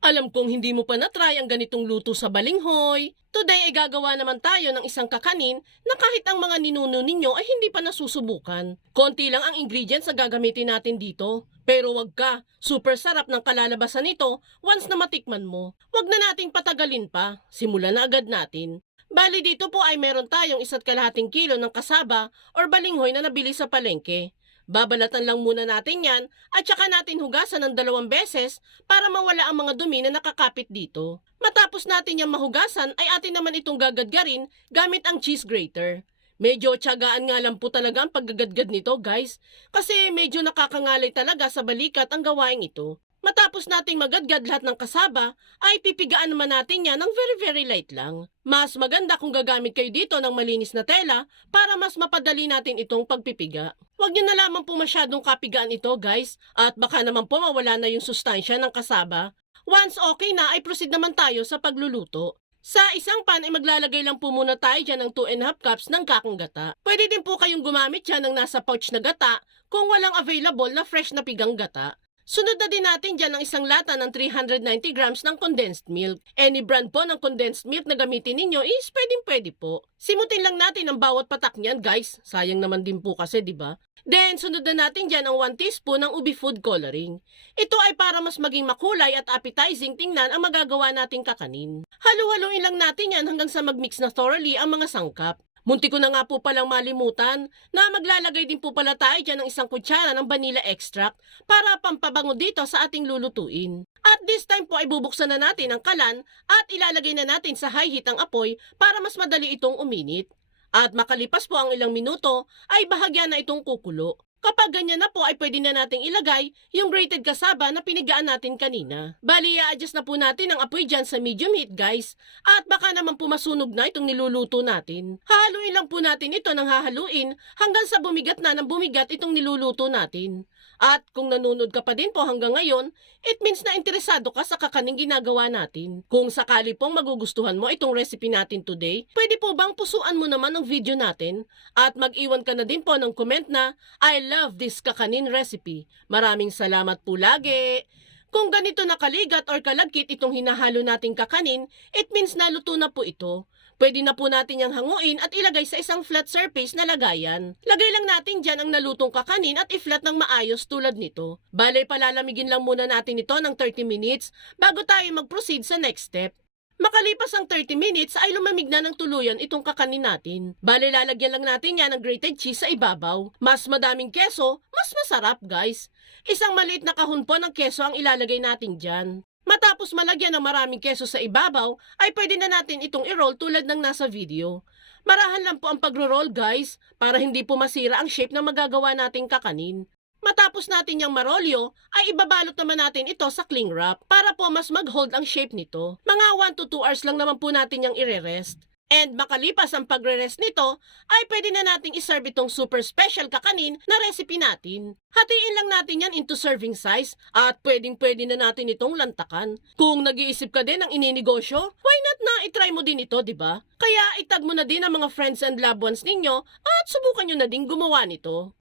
Alam kong hindi mo pa na-try ang ganitong luto sa balinghoy. Today ay gagawa naman tayo ng isang kakanin na kahit ang mga ninuno ninyo ay hindi pa nasusubukan. Konti lang ang ingredients na gagamitin natin dito. Pero wag ka, super sarap ng kalalabasan nito once na matikman mo. Wag na nating patagalin pa, simulan na agad natin. Bali dito po ay meron tayong isa't kalahating kilo ng kasaba or balinghoy na nabili sa palengke. Babalatan lang muna natin yan at saka natin hugasan ng dalawang beses para mawala ang mga dumi na nakakapit dito. Matapos natin yung mahugasan ay atin naman itong gagadgarin gamit ang cheese grater. Medyo tiyagaan nga lang po talaga ang paggagadgad nito guys kasi medyo nakakangalay talaga sa balikat ang gawaing ito. Matapos nating magadgad lahat ng kasaba, ay pipigaan naman natin yan ng very very light lang. Mas maganda kung gagamit kayo dito ng malinis na tela para mas mapadali natin itong pagpipiga. Huwag niyo na lamang po masyadong kapigaan ito guys at baka naman po mawala na yung sustansya ng kasaba. Once okay na ay proceed naman tayo sa pagluluto. Sa isang pan ay maglalagay lang po muna tayo dyan ng 2 and a half cups ng kakang gata. Pwede din po kayong gumamit dyan ng nasa pouch na gata kung walang available na fresh na pigang gata. Sunod na din natin dyan ng isang lata ng 390 grams ng condensed milk. Any brand po ng condensed milk na gamitin ninyo is pwedeng pwede po. Simutin lang natin ang bawat patak niyan guys. Sayang naman din po kasi di ba? Then sunod na natin dyan ang 1 teaspoon ng ubi food coloring. Ito ay para mas maging makulay at appetizing tingnan ang magagawa nating kakanin. Halu-haluin lang natin yan hanggang sa magmix na thoroughly ang mga sangkap. Munti ko na nga po palang malimutan na maglalagay din po pala tayo dyan ng isang kutsara ng vanilla extract para pampabango dito sa ating lulutuin. At this time po ay bubuksan na natin ang kalan at ilalagay na natin sa high heat ang apoy para mas madali itong uminit. At makalipas po ang ilang minuto ay bahagya na itong kukulo. Kapag ganyan na po ay pwede na nating ilagay yung grated kasaba na pinigaan natin kanina. Bali, i-adjust na po natin ang apoy dyan sa medium heat guys. At baka naman po masunog na itong niluluto natin. Haluin lang po natin ito ng hahaluin hanggang sa bumigat na ng bumigat itong niluluto natin. At kung nanonood ka pa din po hanggang ngayon, it means na interesado ka sa kakaning ginagawa natin. Kung sakali pong magugustuhan mo itong recipe natin today, pwede po bang pusuan mo naman ang video natin? At mag-iwan ka na din po ng comment na, I love this kakanin recipe. Maraming salamat po lagi. Kung ganito nakaligat or kalagkit itong hinahalo nating kakanin, it means naluto na po ito. Pwede na po natin yung hanguin at ilagay sa isang flat surface na lagayan. Lagay lang natin dyan ang nalutong kakanin at i-flat ng maayos tulad nito. Bale, palalamigin lang muna natin ito ng 30 minutes bago tayo mag-proceed sa next step. Makalipas ang 30 minutes ay lumamig na ng tuluyan itong kakanin natin. Bale, lalagyan lang natin yan ng grated cheese sa ibabaw. Mas madaming keso, mas masarap guys. Isang maliit na kahon po ng keso ang ilalagay natin dyan. Matapos malagyan ng maraming keso sa ibabaw, ay pwede na natin itong i-roll tulad ng nasa video. Marahan lang po ang pagro-roll guys, para hindi po masira ang shape na magagawa nating kakanin. Matapos natin yung marolyo, ay ibabalot naman natin ito sa cling wrap para po mas mag-hold ang shape nito. Mga 1 to 2 hours lang naman po natin yung ire-rest. And makalipas ang pagre-rest nito, ay pwede na nating iserve itong super special kakanin na recipe natin. Hatiin lang natin yan into serving size at pwedeng pwede na natin itong lantakan. Kung nag-iisip ka din ng ininegosyo, why not na itry mo din ito, di ba? Kaya itag mo na din ang mga friends and loved ones ninyo at subukan nyo na din gumawa nito.